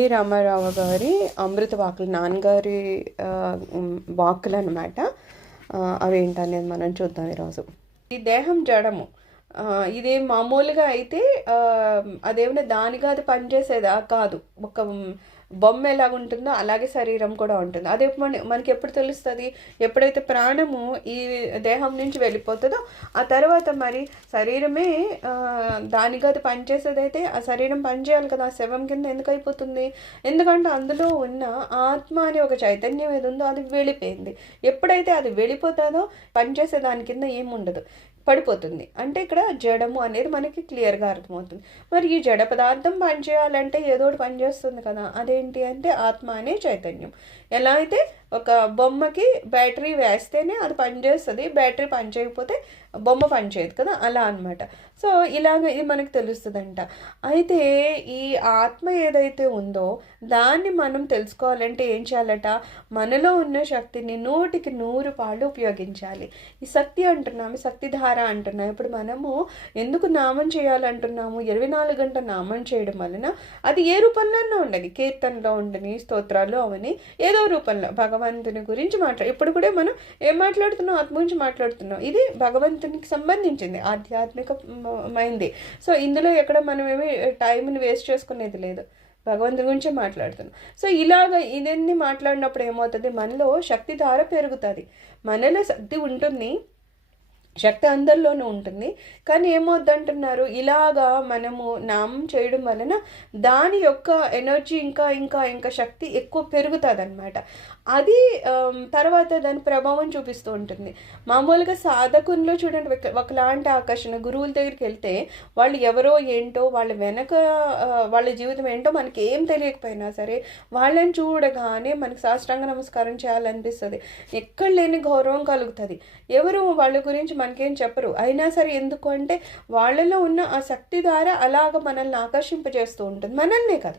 ఏ రామారావు గారి అమృత వాకులు నాన్నగారి వాకులు వాక్కులు అనమాట అవేంటనేది మనం చూద్దాం ఈరోజు. ఈ దేహం జడము ఇదే మామూలుగా అయితే అదేమైనా దానిగా అది పనిచేసేదా? కాదు. ఒక బొమ్మ ఎలాగుంటుందో అలాగే శరీరం కూడా ఉంటుంది. అది మన మనకి ఎప్పుడు తెలుస్తుంది? ఎప్పుడైతే ప్రాణము ఈ దేహం నుంచి వెళ్ళిపోతుందో ఆ తర్వాత మరి శరీరమే దానికి దానిగా అది పనిచేసేదైతే ఆ శరీరం పనిచేయాలి కదా? ఆ శవం కింద ఎందుకు అయిపోతుంది? ఎందుకంటే అందులో ఉన్న ఆత్మ అనే ఒక చైతన్యం ఏది ఉందో అది వెళ్ళిపోయింది. ఎప్పుడైతే అది వెళ్ళిపోతుందో పనిచేసే దాని కింద ఏముండదు. పడిపోతుంది. అంటే ఇక్కడ జడము అనేది మనకి క్లియర్గా అర్థమవుతుంది. మరి ఈ జడ పదార్థం పనిచేయాలంటే ఏదో ఒకటి పనిచేస్తుంది కదా. అదేంటి అంటే ఆత్మ అనే చైతన్యం. ఎలా అయితే ఒక బొమ్మకి బ్యాటరీ వేస్తేనే అది పనిచేస్తుంది బ్యాటరీ పనిచేయకపోతే బొమ్మ పనిచేయదు కదా అలా అన్నమాట. సో ఇలాగ ఇది మనకు తెలుస్తుందంట. అయితే ఈ ఆత్మ ఏదైతే ఉందో దాన్ని మనం తెలుసుకోవాలంటే ఏం చేయాలట? మనలో ఉన్న శక్తిని నూటికి నూరు పాళ్ళు ఉపయోగించాలి. ఈ శక్తి అంటున్నాము శక్తిధార అంటున్నాం. ఇప్పుడు మనము ఎందుకు నామం చేయాలంటున్నాము? ఇరవై నాలుగు గంటల నామం చేయడం వలన అది ఏ రూపంలోనే ఉండదు కీర్తనలో ఉండని స్తోత్రాలు అవని ఏదో రూపంలో భగవంతుని గురించి మాట్లాడు ఇప్పుడు కూడా మనం ఏం మాట్లాడుతున్నాం? ఆత్మ గురించి మాట్లాడుతున్నాం. ఇది భగవంతునికి సంబంధించింది ఆధ్యాత్మిక సో ఇందులో ఎక్కడ మనం ఏమి టైంని వేస్ట్ చేసుకునేది లేదు. భగవంతుని గురించే మాట్లాడుతున్నాం. సో ఇలాగ ఇదన్నీ మాట్లాడినప్పుడు ఏమవుతుంది? మనలో శక్తి ధార పెరుగుతుంది. మనలో శక్తి ఉంటుంది. శక్తి అందరిలోనూ ఉంటుంది. కానీ ఏమొద్దంటున్నారు? ఇలాగా మనము నామం చేయడం వలన దాని యొక్క ఎనర్జీ ఇంకా ఇంకా ఇంకా శక్తి ఎక్కువ పెరుగుతుంది అనమాట అది తర్వాత దాని ప్రభావం చూపిస్తూ ఉంటుంది. మామూలుగా సాధకుల్లో చూడండి ఒక- ఒకలాంటి ఆకర్షణ గురువుల దగ్గరికి వెళ్తే వాళ్ళు ఎవరో ఏంటో వాళ్ళ వెనక వాళ్ళ జీవితం ఏంటో మనకి ఏం తెలియకపోయినా సరే వాళ్ళని చూడగానే మనకి సాష్టాంగ నమస్కారం చేయాలనిపిస్తుంది. ఎక్కడ లేని గౌరవం కలుగుతుంది. ఎవరు వాళ్ళ గురించి మనకేం చెప్పరు. అయినా సరే ఎందుకు అంటే వాళ్ళలో ఉన్న ఆ శక్తి ద్వారా అలాగ మనల్ని ఆకర్షింపజేస్తూ ఉంటుంది. మనల్నే కాదు.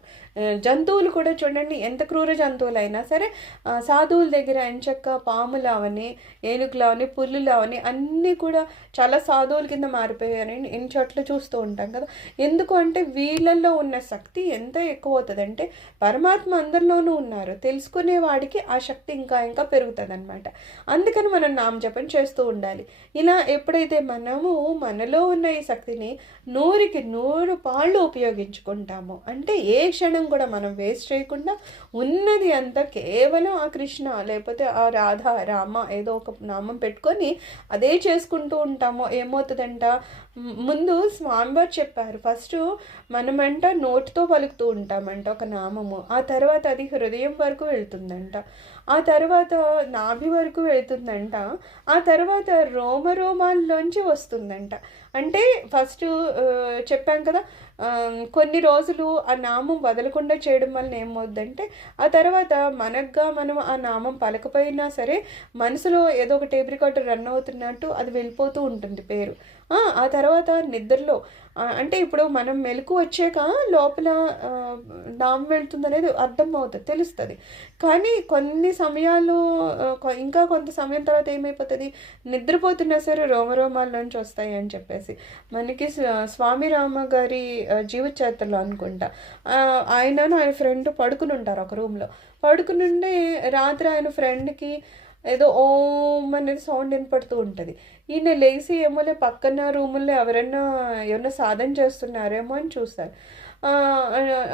జంతువులు కూడా చూడండి ఎంత క్రూర జంతువులు అయినా సరే సాధువుల దగ్గర ఎంచక్క పాములవని ఏనుగులవని పుల్లులవని అన్నీ కూడా చాలా సాధువుల కింద మారిపోయాయని ఎన్ని చోట్ల చూస్తూ ఉంటాం కదా. ఎందుకు అంటే వీళ్ళల్లో ఉన్న శక్తి ఎంత ఎక్కువ అవుతుంది అంటే పరమాత్మ అందరిలోనూ ఉన్నారు. తెలుసుకునే వాడికి ఆ శక్తి ఇంకా ఇంకా పెరుగుతుంది అనమాట అందుకని మనం నామజపం చేస్తూ ఉండాలి. ఇలా ఎప్పుడైతే మనము మనలో ఉన్న ఈ శక్తిని నూరికి నూరు పాళ్ళు ఉపయోగించుకుంటామో అంటే ఏ క్షణం కూడా మనం వేస్ట్ చేయకుండా ఉన్నది అంతా కేవలం ఆ కృష్ణ లేకపోతే ఆ రాధ రామ ఏదో ఒక నామం పెట్టుకొని అదే చేసుకుంటూ ఉంటామో ఏమవుతుందంట? ముందు స్వామివారు చెప్పారు ఫస్ట్ మనమంట నోటితో పలుకుతూ ఉంటామంట ఒక నామము. ఆ తర్వాత అది హృదయం వరకు వెళ్తుందంట. ఆ తర్వాత నాభి వరకు వెళ్తుందంట. ఆ తర్వాత రోమ రోమాల్లోంచి వస్తుందంట. అంటే ఫస్ట్ చెప్పాం కదా కొన్ని రోజులు ఆ నామం వదలకుండా చేయడం వలన ఏమవుద్దంటే ఆ తర్వాత మనగ్గా మనం ఆ నామం పలకపోయినా సరే మనసులో ఏదో ఒక టేప్ రికార్డర్ రన్ అవుతున్నట్టు అది వెళ్ళిపోతూ ఉంటుంది పేరు. ఆ, తర్వాత నిద్రలో అంటే ఇప్పుడు మనం మెలకు వచ్చాక లోపల ఆ, నామం వెళ్తుంది అనేది అర్థం అవుతుంది తెలుస్తుంది. కానీ కొన్ని సమయాలు ఇంకా కొంత సమయం తర్వాత ఏమైపోతుంది? నిద్రపోతున్నా సరే రోమరోమాల నుంచి వస్తాయి అని చెప్పేసి. మనకి స్వామి రామ గారి జీవిత చరిత్రలో అనుకుంటా ఆయనను ఆయన ఆయన ఫ్రెండ్ పడుకుని ఉంటారు ఒక రూమ్లో. పడుకుని ఉండే రాత్రి ఆయన ఫ్రెండ్కి ఏదో ఓం అనేది సౌండ్ వినపడుతూ ఉంటుంది. ఈయన లేచి ఏమోలే పక్కన రూముల్లో ఎవరైనా ఏమన్నా సాధన చేస్తున్నారేమో అని చూస్తారు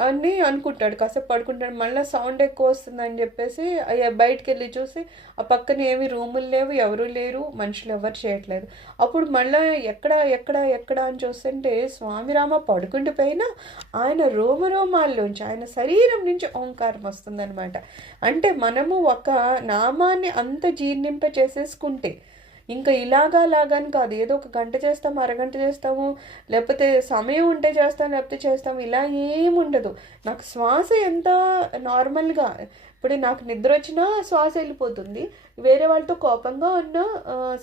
అని అనుకుంటాడు కాసేపు పడుకుంటాడు. మళ్ళీ సౌండ్ ఎక్కువ వస్తుందని చెప్పేసి అయ్యా వెళ్ళి చూసి ఆ పక్కన ఏమి రూములు లేవు ఎవరు లేరు మనుషులు ఎవరు చేయట్లేదు. అప్పుడు మళ్ళీ ఎక్కడ ఎక్కడ ఎక్కడ అని చూస్తుంటే స్వామిరామ పడుకుంటే పైన ఆయన రోమరోమాల్లోంచి ఆయన శరీరం నుంచి ఓంకారం వస్తుందన్నమాట. అంటే మనము ఒక నామాన్ని అంత జీర్ణింప చేసేసుకుంటే ఇంకా ఇలాగా అలాగని కాదు. ఏదో ఒక గంట చేస్తాము అరగంట చేస్తాము లేకపోతే సమయం ఉంటే చేస్తాం లేకపోతే చేస్తాం ఇలా ఏముండదు నాకు శ్వాస ఎంత నార్మల్గా ఇప్పుడు నాకు నిద్ర వచ్చినా శ్వాస వెళ్ళిపోతుంది. వేరే వాళ్ళతో కోపంగా ఉన్నా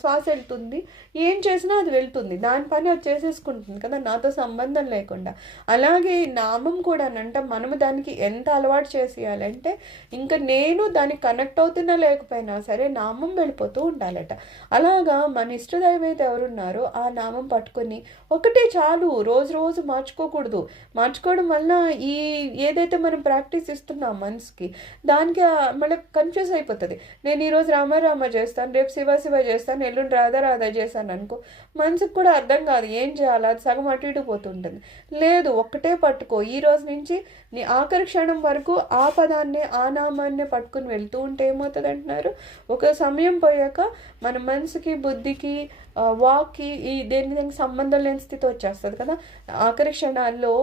శ్వాస వెళ్తుంది. ఏం చేసినా అది వెళ్తుంది. దాని పని అది చేసేసుకుంటుంది కదా నాతో సంబంధం లేకుండా. అలాగే నామం కూడా అనంట మనము దానికి ఎంత అలవాటు చేసేయాలంటే ఇంకా నేను దానికి కనెక్ట్ అవుతున్నా లేకపోయినా సరే నామం వెళ్ళిపోతూ ఉండాలట. అలాగా మన ఇష్టదైవం అయితే ఎవరున్నారో ఆ నామం పట్టుకొని ఒకటే చాలు రోజు రోజు మార్చుకోకూడదు. మార్చుకోవడం వల్ల ఈ ఏదైతే మనం ప్రాక్టీస్ ఇస్తున్నాం మనసుకి దాని దానికి మళ్ళీ కన్ఫ్యూజ్ అయిపోతుంది. నేను ఈరోజు రామారామ చేస్తాను రేపు శివ శివ చేస్తాను ఎల్లుండి రాధా రాధా చేస్తాను అనుకో మనసుకు కూడా అర్థం కాదు ఏం చేయాలి అది సగం అటు ఇటు పోతుంటుంది. లేదు ఒక్కటే పట్టుకో. ఈ రోజు నుంచి నీ ఆఖరి క్షణం వరకు ఆ పదాన్ని ఆ నామాన్ని పట్టుకుని వెళ్తూ ఉంటే ఏమవుతుంది అంటున్నారు? ఒక సమయం పోయాక మన మనసుకి బుద్ధికి వాక్కి ఈ దేని దానికి సంబంధం లేని స్థితి వచ్చేస్తుంది కదా? ఆఖరి క్షణాల్లో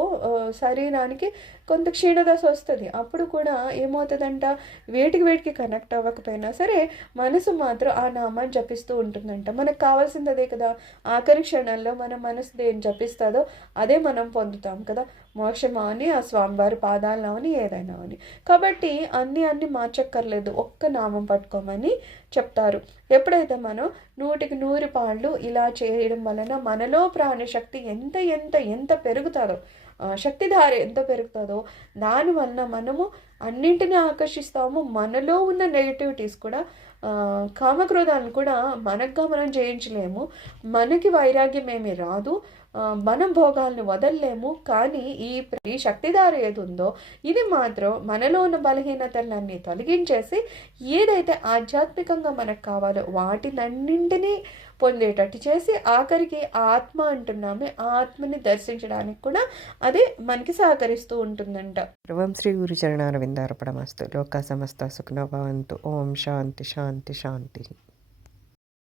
శరీరానికి కొంత క్షీణదశ వస్తుంది. అప్పుడు కూడా ఏమవుతుందంట? వేటికి వేటికి కనెక్ట్ అవ్వకపోయినా సరే మనసు మాత్రం ఆ నామాన్ని జపిస్తూ ఉంటుందంట. మనకు కావాల్సింది అదే కదా. ఆఖరి క్షణాల్లో మన మనసు దేని జపిస్తుందో అదే మనం పొందుతాం కదా. మోక్షం ఆ స్వామివారి పాదాలను అని ఏదైనా అని కాబట్టి అన్ని అన్ని మార్చక్కర్లేదు. ఒక్క నామం పట్టుకోమని చెప్తారు. ఎప్పుడైతే మనం నూటికి నూరు పాళ్ళు ఇలా చేయడం వలన మనలో ప్రాణశక్తి ఎంత ఎంత ఎంత పెరుగుతుందో శక్తిధార ఎంత పెరుగుతుందో దానివల్ల మనము అన్నింటినీ ఆకర్షిస్తాము. మనలో ఉన్న నెగిటివిటీస్ కూడా కామక్రోధాలను కూడా మనగా మనం జయించలేము. మనకి వైరాగ్యం ఏమీ రాదు. మనం భోగాల్ని వదలలేము కానీ ఈ ఈ శక్తిధార ఏది ఉందో ఇది మాత్రం మనలో ఉన్న బలహీనతలన్నీ తొలగించేసి ఏదైతే ఆధ్యాత్మికంగా మనకు కావాలో వాటినన్నింటినీ పొందేటట్టు చేసి ఆఖరికి ఆత్మ అంటున్నామే ఆత్మని దర్శించడానికి కూడా అది మనకి సహకరిస్తూ ఉంటుందంట. సర్వం శ్రీ గురు చరణారవిందార్పణమస్తు లోక సమస్త సుఖనో భవంతు ఓం శాంతి శాంతి శాంతి.